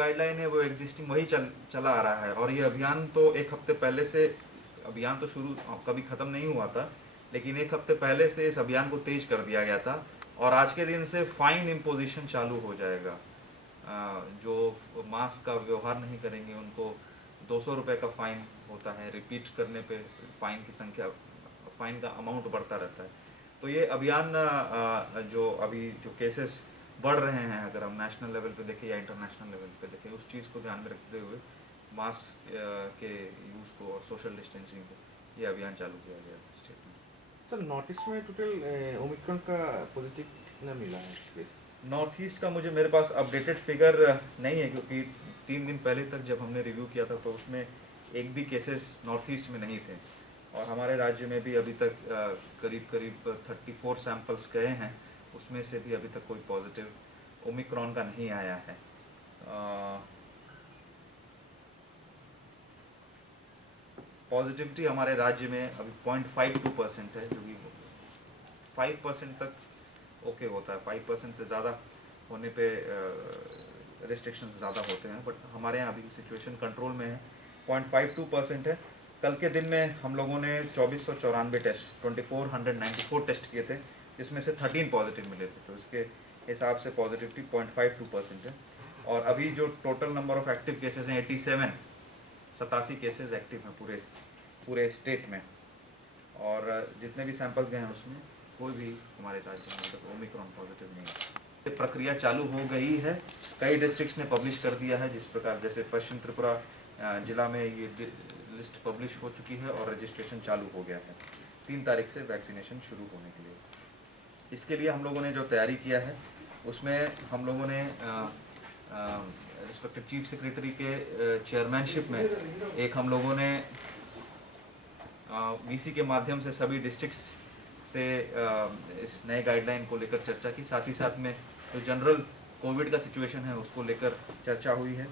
Guideline है वो existing वही चला आ रहा है। और ये अभियान तो एक हफ्ते पहले से, अभियान तो शुरू कभी ख़त्म नहीं हुआ था, लेकिन एक हफ्ते पहले से इस अभियान को तेज कर दिया गया था। और आज के दिन से फाइन इम्पोजिशन चालू हो जाएगा। जो मास्क का व्यवहार नहीं करेंगे उनको 200 रुपये का फ़ाइन होता है। रिपीट करने पे फ़ाइन की संख्या, फ़ाइन का अमाउंट बढ़ता रहता है। तो ये अभियान जो अभी जो केसेस बढ़ रहे हैं, अगर हम नेशनल लेवल पे देखें या इंटरनेशनल लेवल पे देखें, उस चीज़ को ध्यान में रखते हुए मास्क के यूज़ को और सोशल डिस्टेंसिंग को ये अभियान चालू किया गया स्टेट में। सर नॉर्थ ईस्ट में टोटल ओमिक्रॉन का पॉजिटिव कितना मिला है केस? नॉर्थ ईस्ट का मुझे मेरे पास अपडेटेड फिगर नहीं है, क्योंकि 3 दिन पहले तक जब हमने रिव्यू किया था तो उसमें एक भी केसेस नॉर्थ ईस्ट में नहीं थे। और हमारे राज्य में भी अभी तक करीब करीब 34 सैंपल्स गए हैं, उसमें से भी अभी तक कोई पॉजिटिव ओमिक्रॉन का नहीं आया है। पॉजिटिविटी हमारे राज्य में अभी 0.52% है, जो कि 5% तक ओके होता है। 5% से ज़्यादा होने पे रिस्ट्रिक्शंस ज़्यादा होते हैं, बट हमारे यहाँ अभी सिचुएशन कंट्रोल में है। 0.52% है। कल के दिन में हम लोगों ने 2494 टेस्ट 2494 टेस्ट किए थे, जिसमें से 13 पॉजिटिव मिले थे। तो इसके हिसाब से पॉजिटिविटी 0.52% है। और अभी जो total number of active cases हैं 87 केसेस एक्टिव हैं पूरे स्टेट में। और जितने भी सैंपल्स गए हैं उसमें कोई भी हमारे राज्य में मतलब ओमिक्रॉन पॉजिटिव नहीं है। प्रक्रिया चालू हो गई है। कई डिस्ट्रिक्ट्स ने पब्लिश कर दिया है, जिस प्रकार जैसे पश्चिम त्रिपुरा जिला में ये लिस्ट पब्लिश हो चुकी है और रजिस्ट्रेशन चालू हो गया है 3 तारीख से वैक्सीनेशन शुरू होने के लिए। इसके लिए हम लोगों ने जो तैयारी किया है उसमें हम लोगों ने रिस्पेक्टिव चीफ सेक्रेटरी के चेयरमैनशिप में एक हम लोगों ने वीसी के माध्यम से सभी डिस्ट्रिक्ट्स से इस नए गाइडलाइन को लेकर चर्चा की। साथ ही साथ में जो जनरल कोविड का सिचुएशन है उसको लेकर चर्चा हुई है।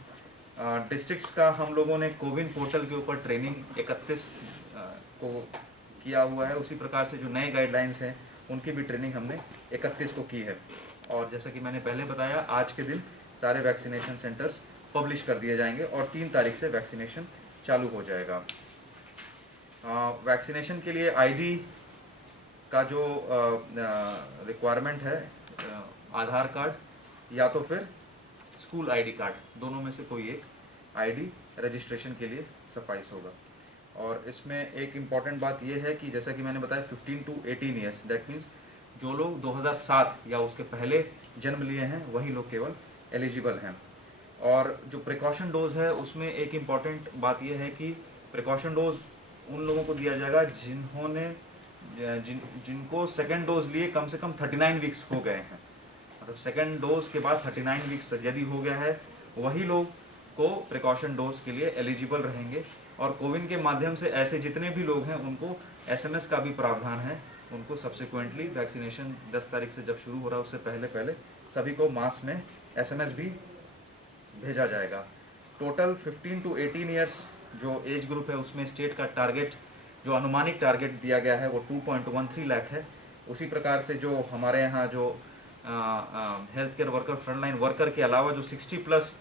डिस्ट्रिक्ट्स का हम लोगों ने कोविन पोर्टल के ऊपर ट्रेनिंग 31 को किया हुआ है। उसी प्रकार से जो नए गाइडलाइंस हैं उनकी भी ट्रेनिंग हमने 31 को की है। और जैसा कि मैंने पहले बताया, आज के दिन सारे वैक्सीनेशन सेंटर्स पब्लिश कर दिए जाएंगे और 3 तारीख से वैक्सीनेशन चालू हो जाएगा। वैक्सीनेशन के लिए आईडी का जो रिक्वायरमेंट है, आधार कार्ड या तो फिर स्कूल आईडी कार्ड, दोनों में से कोई एक आईडी रजिस्ट्रेशन के लिए सफाइस होगा। और इसमें एक इम्पॉर्टेंट बात यह है कि जैसा कि मैंने बताया 15 to 18 ईयर्स, दैट मीन्स जो लोग 2007 या उसके पहले जन्म लिए हैं वही लोग केवल एलिजिबल हैं। और जो प्रिकॉशन डोज है उसमें एक इम्पॉर्टेंट बात यह है कि प्रिकॉशन डोज उन लोगों को दिया जाएगा जिनको सेकेंड डोज लिए कम से कम 39 वीक्स हो गए हैं। मतलब सेकेंड डोज के बाद 39 वीक्स यदि हो गया है, वही लोग को प्रिकॉशन डोज के लिए एलिजिबल रहेंगे। और कोविन के माध्यम से ऐसे जितने भी लोग हैं उनको एसएमएस का भी प्रावधान है। उनको सब्सिक्वेंटली वैक्सीनेशन 10 तारीख से जब शुरू हो रहा है उससे पहले सभी को मास में एसएमएस भी भेजा जाएगा। टोटल 15 to 18 ईयर्स जो एज ग्रुप है उसमें स्टेट का टारगेट, जो अनुमानिक टारगेट दिया गया है वो 2.13 लाख है। उसी प्रकार से जो हमारे यहाँ जो health care worker, frontline worker के अलावा जो 60+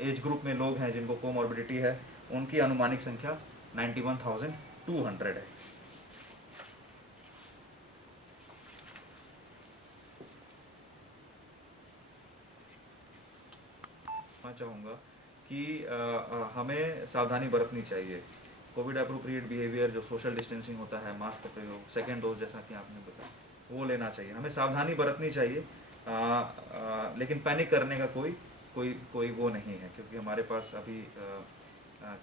एज ग्रुप में लोग हैं जिनको कोमॉर्बिडिटी है, उनकी अनुमानिक संख्या 91,200 है। मैं चाहूँगा कि हमें सावधानी बरतनी चाहिए। कोविड अप्रोप्रिएट बिहेवियर, जो सोशल डिस्टेंसिंग होता है, मास्क का प्रयोग, सेकेंड डोज जैसा कि आपने बताया, वो लेना चाहिए। हमें सावधानी बरतनी चाहिए, लेकिन पैनिक करने का कोई वो नहीं है, क्योंकि हमारे पास अभी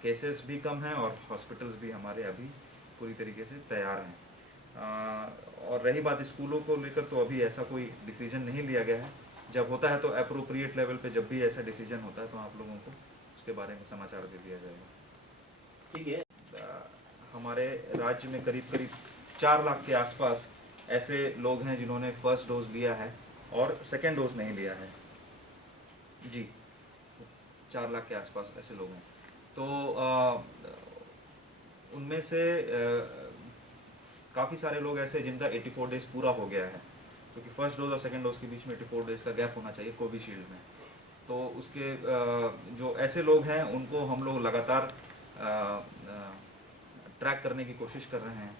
केसेस भी कम हैं और हॉस्पिटल्स भी हमारे अभी पूरी तरीके से तैयार हैं। और रही बात स्कूलों को लेकर, तो अभी ऐसा कोई डिसीजन नहीं लिया गया है। जब होता है तो अप्रोप्रिएट लेवल पे जब भी ऐसा डिसीजन होता है तो आप लोगों को उसके बारे में समाचार दे दिया जाएगा। ठीक है। हमारे राज्य में करीब करीब 4 लाख के आसपास ऐसे लोग हैं जिन्होंने फर्स्ट डोज लिया है और सेकेंड डोज नहीं लिया है। जी, 4 लाख के आसपास ऐसे लोग हैं। तो उनमें से काफ़ी सारे लोग ऐसे जिनका 84 डेज पूरा हो गया है, क्योंकि फर्स्ट डोज और सेकेंड डोज के बीच में 84 डेज का गैप होना चाहिए कोविशील्ड में। तो उसके जो ऐसे लोग हैं उनको हम लोग लगातार ट्रैक करने की कोशिश कर रहे हैं।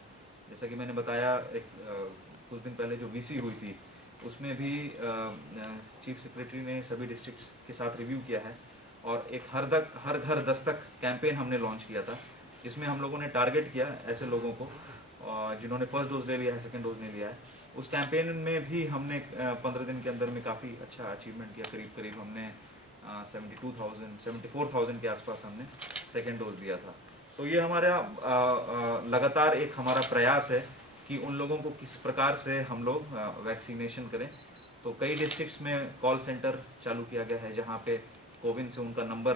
जैसा कि मैंने बताया कुछ दिन पहले जो वीसी हुई थी उसमें भी चीफ सेक्रेटरी ने सभी डिस्ट्रिक्ट्स के साथ रिव्यू किया है और एक हर घर दस्तक कैंपेन हमने लॉन्च किया था, जिसमें हम लोगों ने टारगेट किया ऐसे लोगों को जिन्होंने फर्स्ट डोज ले लिया है, सेकंड डोज नहीं लिया है। उस कैंपेन में भी हमने 15 दिन के अंदर में काफ़ी अच्छा अचीवमेंट किया। करीब हमने 74,000 के आसपास हमने सेकंड डोज दिया था। तो ये हमारा लगातार एक हमारा प्रयास है कि उन लोगों को किस प्रकार से हम लोग वैक्सीनेशन करें। तो कई डिस्ट्रिक्ट्स में कॉल सेंटर चालू किया गया है जहाँ पे कोविन से उनका नंबर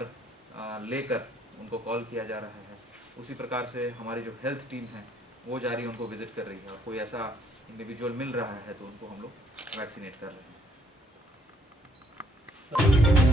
लेकर उनको कॉल किया जा रहा है। उसी प्रकार से हमारी जो हेल्थ टीम है वो जा रही है, उनको विजिट कर रही है। कोई ऐसा इंडिविजुअल मिल रहा है तो उनको हम लोग वैक्सीनेट कर रहे हैं।